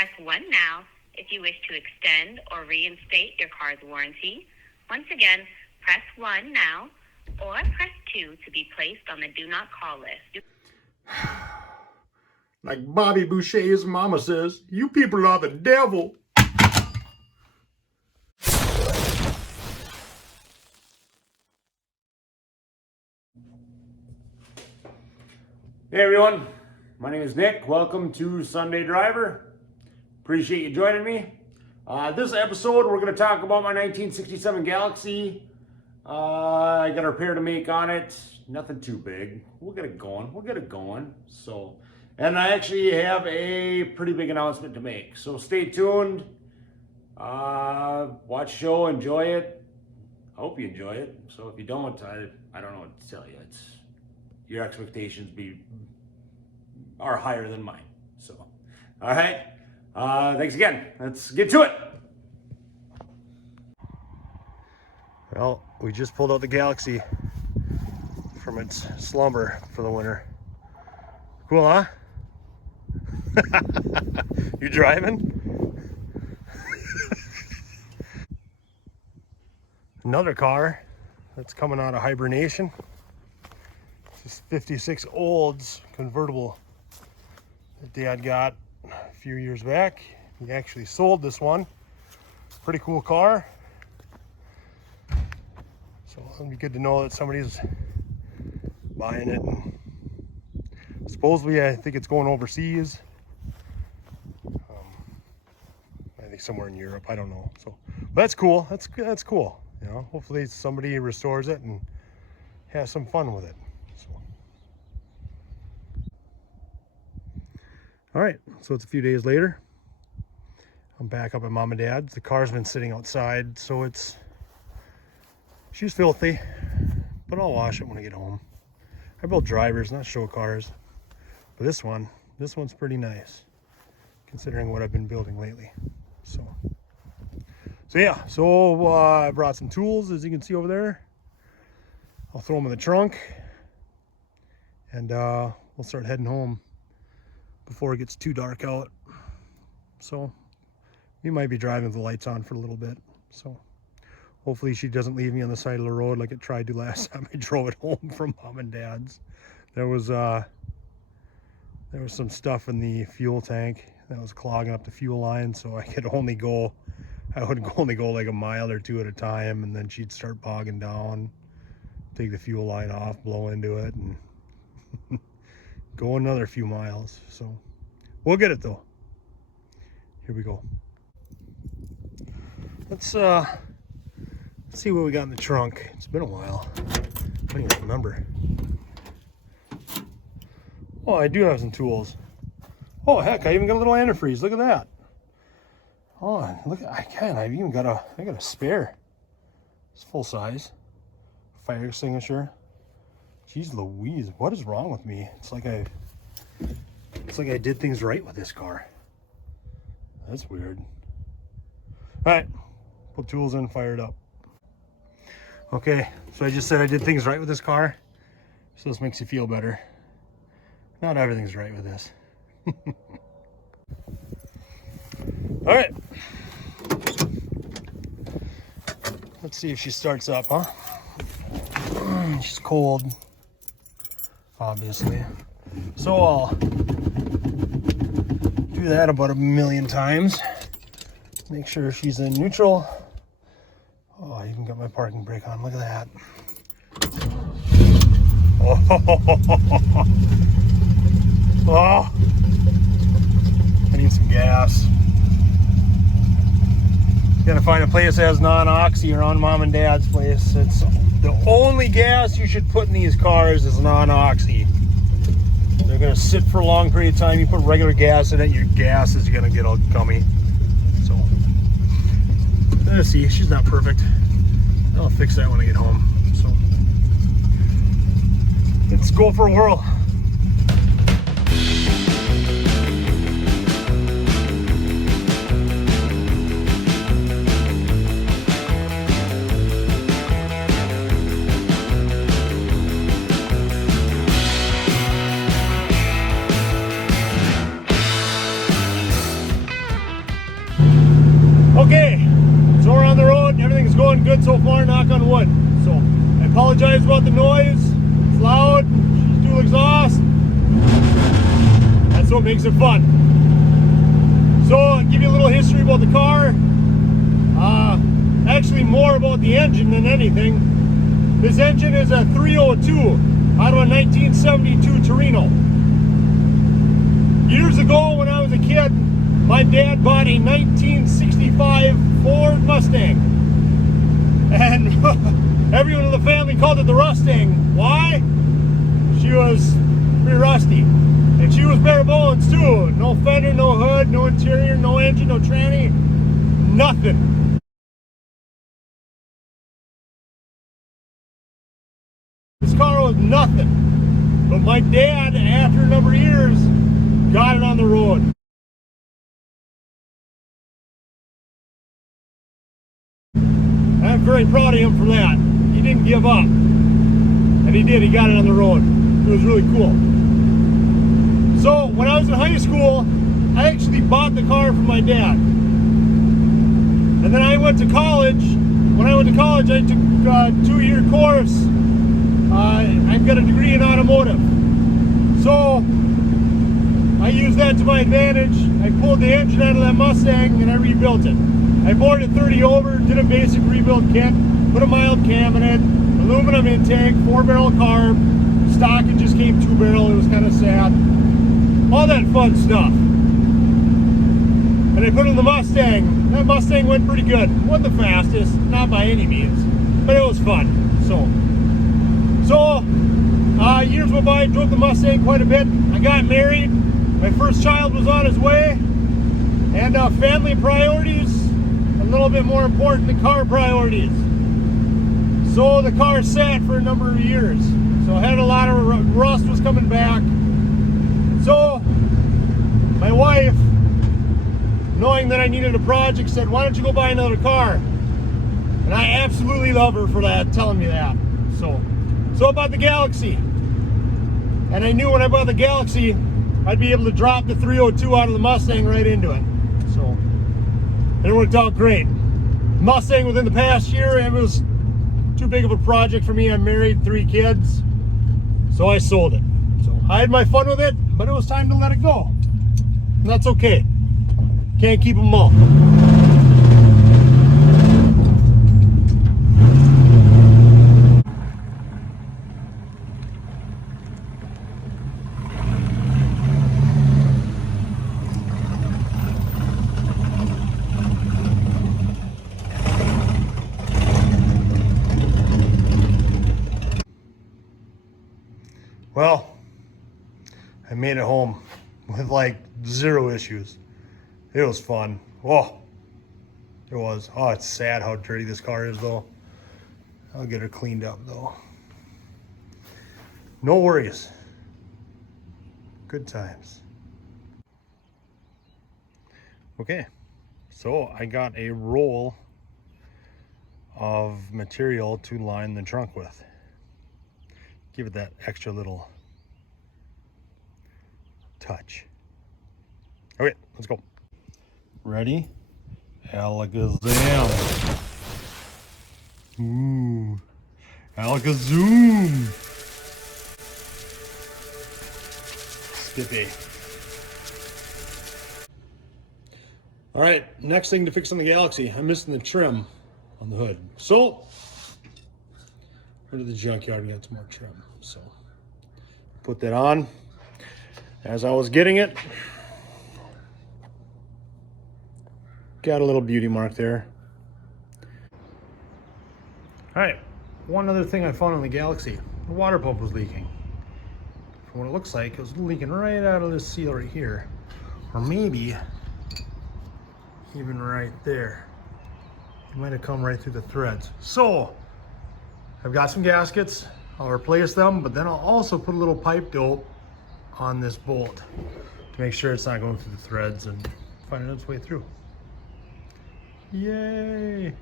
Press 1 now if you wish to extend or reinstate your car's warranty. Once again, press 1 now or press 2 to be placed on the do not call list. Like Bobby Boucher's mama says, you people are the devil. Hey everyone, my name is Nick. Welcome to Sunday Driver. Appreciate you joining me. This episode we're going to talk about my 1967 Galaxie. I got a repair to make on it. Nothing too big. We'll get it going. So, and I actually have a pretty big announcement to make. So stay tuned. Watch the show, enjoy it. I hope you enjoy it. So if you don't, I don't know what to tell you. Your expectations are higher than mine. So, all right. Thanks again. Let's get to it. Well, we just pulled out the Galaxie from its slumber for the winter. Cool, huh? You driving? Another car that's coming out of hibernation. This 56 Olds convertible that Dad got a few years back. He actually sold this one. Pretty cool car. So it'll be good to know that somebody's buying it. And supposedly, I think it's going overseas. I think somewhere in Europe. I don't know. So, but that's cool. That's cool. You know, hopefully somebody restores it and has some fun with it. All right, so it's a few days later. I'm back up at Mom and Dad's. The car's been sitting outside, so she's filthy, but I'll wash it when I get home. I build drivers, not show cars, but this one's pretty nice, considering what I've been building lately. So yeah, I brought some tools, as you can see over there. I'll throw them in the trunk, and we'll start heading home before it gets too dark out. So we might be driving with the lights on for a little bit. So hopefully she doesn't leave me on the side of the road like it tried to last time I drove it home from Mom and Dad's. There was some stuff in the fuel tank that was clogging up the fuel line, so I would only go like a mile or two at a time, and then she'd start bogging down, take the fuel line off, blow into it, and go another few miles. So we'll get it though. Here we go. Let's see what we got in the trunk. It's been a while. I don't even remember. Oh, I do have some tools. Oh heck, I even got a little antifreeze. Look at that. Oh, look, I've even got a spare. It's full size. Fire extinguisher. Jeez Louise, what is wrong with me? It's like I did things right with this car. That's weird. All right, put tools in, fire it up. Okay, so I just said I did things right with this car, so this makes you feel better. Not everything's right with this. All right. Let's see if she starts up, huh? She's cold, obviously. So I'll do that about 1,000,000 times. Make sure she's in neutral. Oh, I even got my parking brake on. Look at that. Oh, I need some gas. Gotta find a place that has non-oxy around Mom and Dad's place. It's the only gas you should put in these cars is non-oxy. They're gonna sit for a long period of time. You put regular gas in it, your gas is gonna get all gummy. So let's see, she's not perfect. I'll fix that when I get home. So let's go for a whirl. good. So I apologize about the noise. It's loud, she's dual exhaust. That's what makes it fun. So I'll give you a little history about the car. Actually more about the engine than anything. This engine is a 302 out of a 1972 Torino. Years ago when I was a kid, my dad bought a 1965 Ford Mustang. And everyone in the family called it the Rustang. Why? She was pretty rusty. And she was bare bones too. No fender, no hood, no interior, no engine, no tranny. Nothing. This car was nothing. But my dad, after a number of years, got it on the road. I'm very proud of him for that. He didn't give up. And he did, he got it on the road. It was really cool. So when I was in high school, I actually bought the car from my dad. And then I went to college. When I went to college, I took a 2-year course. I've got a degree in automotive. So I used that to my advantage. I pulled the engine out of that Mustang and I rebuilt it. I bored it 30 over, did a basic rebuild kit, put a mild cam in it, aluminum intake, 4-barrel carb, stock it just came 2-barrel, it was kind of sad. All that fun stuff. And I put it in the Mustang. That Mustang went pretty good. Wasn't the fastest, not by any means, but it was fun. So years went by, drove the Mustang quite a bit. I got married. My first child was on his way. And family priorities, a little bit more important than car priorities. So the car sat for a number of years. So I had a lot of rust was coming back. So my wife, knowing that I needed a project, said, why don't you go buy another car? And I absolutely love her for that, telling me that. So I bought the Galaxie. And I knew when I bought the Galaxie, I'd be able to drop the 302 out of the Mustang right into it. So it worked out great. Mustang within the past year, it was too big of a project for me. I'm married, 3 kids. So I sold it. So I had my fun with it, but it was time to let it go. And that's okay. Can't keep them all. Well, I made it home with like 0 issues. It was fun. Oh, it was. Oh, it's sad how dirty this car is though. I'll get her cleaned up though. No worries. Good times. Okay, so I got a roll of material to line the trunk with. Give it that extra little touch. Okay, let's go. Ready? Alakazam. Ooh. Alakazoom. Skippy. All right, next thing to fix on the Galaxie. I'm missing the trim on the hood. So, went to the junkyard and got some more trim. So, put that on. As I was getting it, got a little beauty mark there. All right, one other thing I found on the Galaxie. The water pump was leaking. From what it looks like, it was leaking right out of this seal right here. Or maybe even right there. It might have come right through the threads. So, I've got some gaskets. I'll replace them, but then I'll also put a little pipe dope on this bolt to make sure it's not going through the threads and finding its way through. Yay!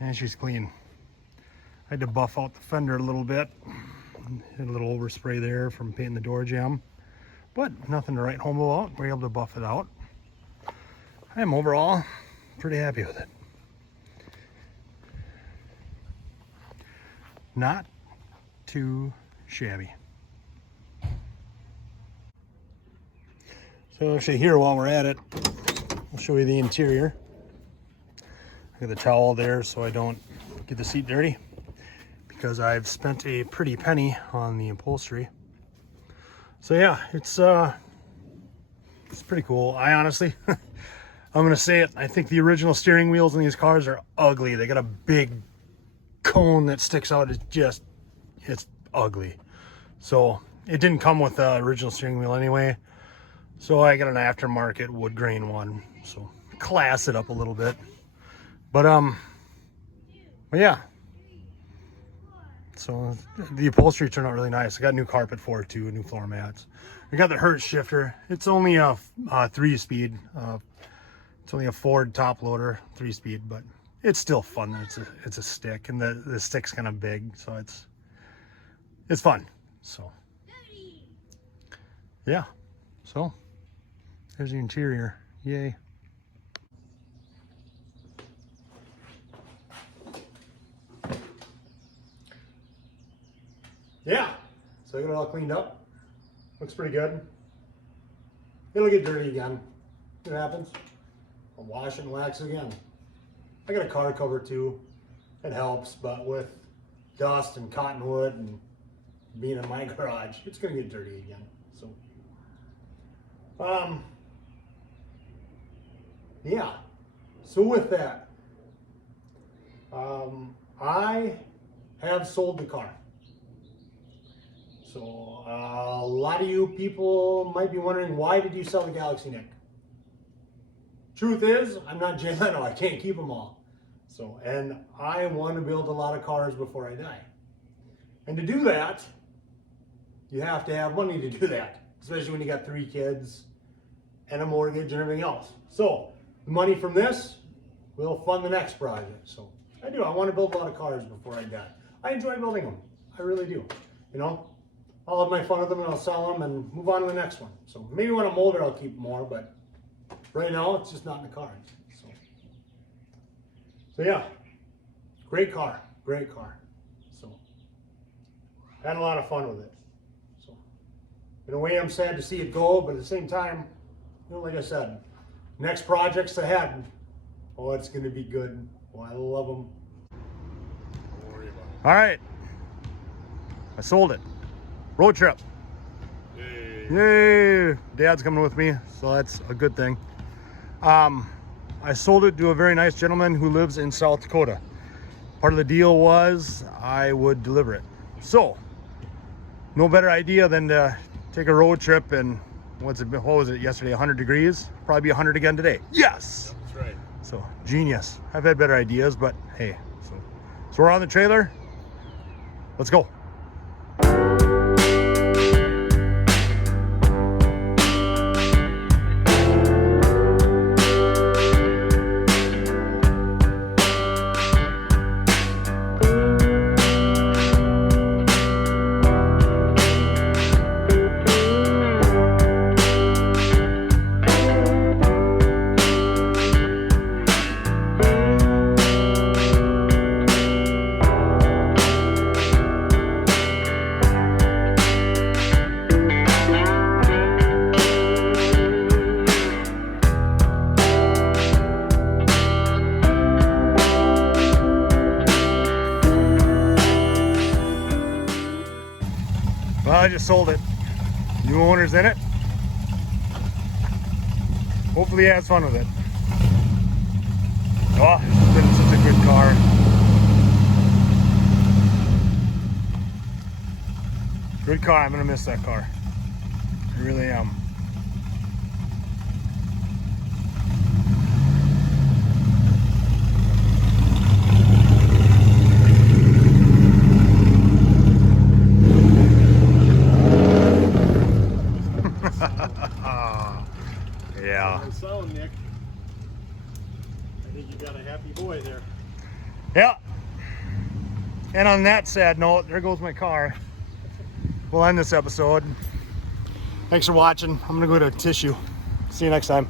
And she's clean. I had to buff out the fender a little bit. Had a little overspray there from painting the door jamb. But nothing to write home about. We're able to buff it out. I am overall pretty happy with it. Not too shabby. So actually here, while we're at it, I'll show you the interior. I got the towel there so I don't get the seat dirty, because I've spent a pretty penny on the upholstery. So yeah, it's pretty cool. I honestly, I'm gonna say it, I think the original steering wheels in these cars are ugly. They got a big cone that sticks out. It's ugly. So it didn't come with the original steering wheel anyway. So I got an aftermarket wood grain one. So class it up a little bit. But yeah. So the upholstery turned out really nice. I got new carpet for it too, new floor mats. We got the Hertz shifter. It's only a 3-speed. It's only a Ford top loader, 3-speed, but it's still fun. It's a stick, and the stick's kind of big, so it's fun. So yeah. So there's the interior. Yay. Yeah, so I got it all cleaned up. Looks pretty good. It'll get dirty again. It happens. I'll wash it and wax it again. I got a car cover too. It helps, but with dust and cottonwood and being in my garage, it's gonna get dirty again. So, yeah. So with that, I have sold the car. So a lot of you people might be wondering, why did you sell the Galaxie, Nick? Truth is, I'm not Jay Leno. I can't keep them all. So, and I want to build a lot of cars before I die. And to do that, you have to have money to do that, especially when you got 3 kids and a mortgage and everything else. So the money from this will fund the next project. So I do. I want to build a lot of cars before I die. I enjoy building them. I really do. You know, I'll have my fun with them and I'll sell them and move on to the next one. So maybe when I'm older, I'll keep more, but right now it's just not in the cards. So yeah, great car, great car. So had a lot of fun with it. So in a way, I'm sad to see it go, but at the same time, you know, like I said, next projects ahead. Oh, it's going to be good. Oh, I love them. All right, I sold it. Road trip. Yay. Yay! Dad's coming with me, so that's a good thing. I sold it to a very nice gentleman who lives in South Dakota. Part of the deal was I would deliver it. So, no better idea than to take a road trip and what was it yesterday, 100 degrees? Probably be 100 again today. Yes! That's right. So, genius. I've had better ideas, but hey. So we're on the trailer. Let's go. Well, I just sold it. New owner's in it. Hopefully he has fun with it. Oh, it's been such a good car. Good car. I'm gonna miss that car. I really am. Yeah. Nice sound, Nick. I think you got a happy boy there. Yeah. And on that sad note, there goes my car. We'll end this episode. Thanks for watching. I'm gonna go to tissue. See you next time.